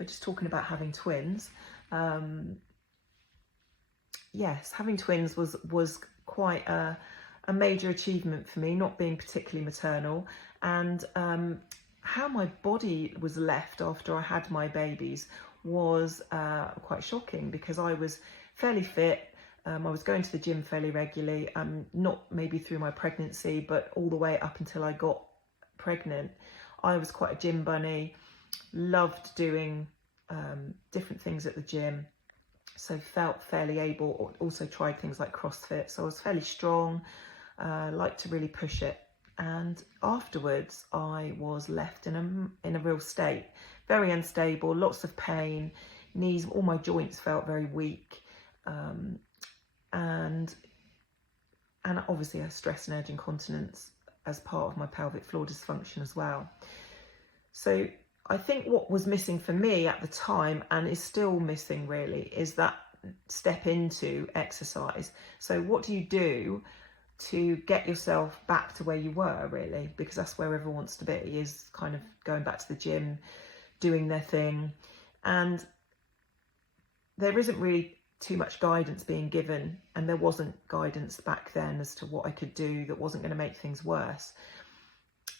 So just talking about having twins. Yes, having twins was quite a major achievement for me, not being particularly maternal, and how my body was left after I had my babies was quite shocking, because I was fairly fit. I was going to the gym fairly regularly, not maybe through my pregnancy, but all the way up until I got pregnant. I was quite a gym bunny, loved doing different things at the gym, so felt fairly able. Also tried things like CrossFit, so I was fairly strong, liked to really push it. And afterwards I was left in a real state, very unstable, lots of pain, knees, all my joints felt very weak, and obviously I had stress and urge incontinence as part of my pelvic floor dysfunction as well. So I think what was missing for me at the time, and is still missing really, is that step into exercise. So what do you do to get yourself back to where you were, really? Because that's where everyone wants to be, is kind of going back to the gym, doing their thing. And there isn't really too much guidance being given, and there wasn't guidance back then as to what I could do that wasn't going to make things worse.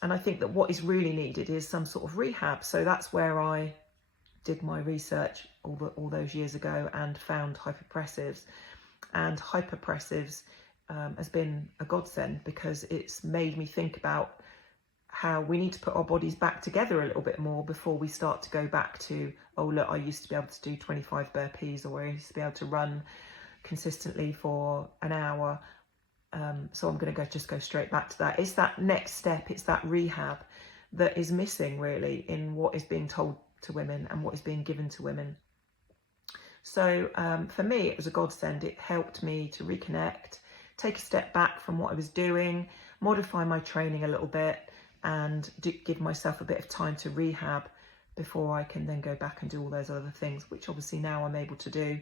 And I think that what is really needed is some sort of rehab. So that's where I did my research all those years ago and found Hypopressives. And Hypopressives has been a godsend, because it's made me think about how we need to put our bodies back together a little bit more before we start to go back to, oh look, I used to be able to do 25 burpees, or I used to be able to run consistently for an hour. So I'm going to just go straight back to that. It's that next step, it's that rehab that is missing really in what is being told to women and what is being given to women. So for me, it was a godsend. It helped me to reconnect, take a step back from what I was doing, modify my training a little bit, and give myself a bit of time to rehab before I can then go back and do all those other things, which obviously now I'm able to do.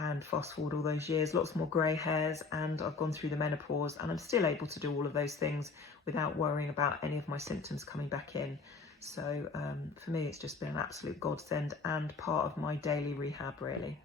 And fast forward all those years, lots more grey hairs, and I've gone through the menopause, and I'm still able to do all of those things without worrying about any of my symptoms coming back in. So for me, it's just been an absolute godsend and part of my daily rehab, really.